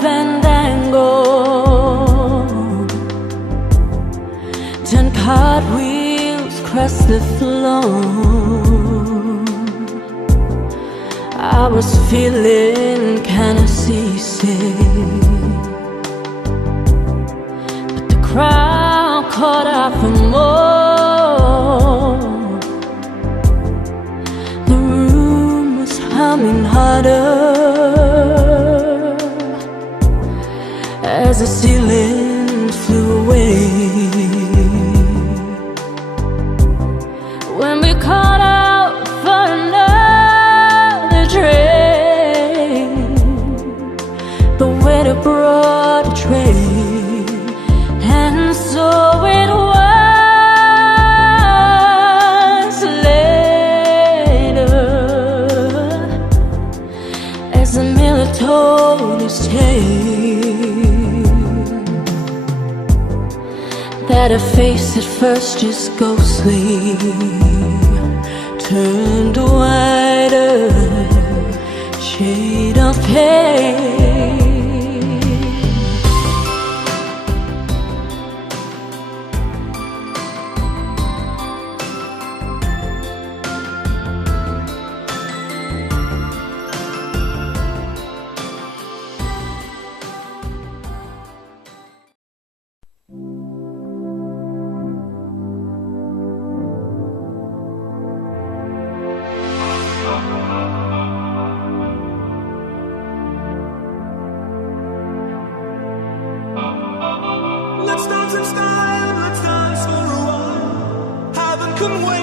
fandango, done cartwheels across the floor. I was feeling kinda seasick, but the crowd caught up for more. The room was humming harder as the ceiling flew away. When we caught out for another drink, the waiter brought a tray, and so it was later, as the miller told his tale, that a face at first just ghostly turned whiter, shade of pale. Let's dance in style, let's dance for a while. Heaven can wait.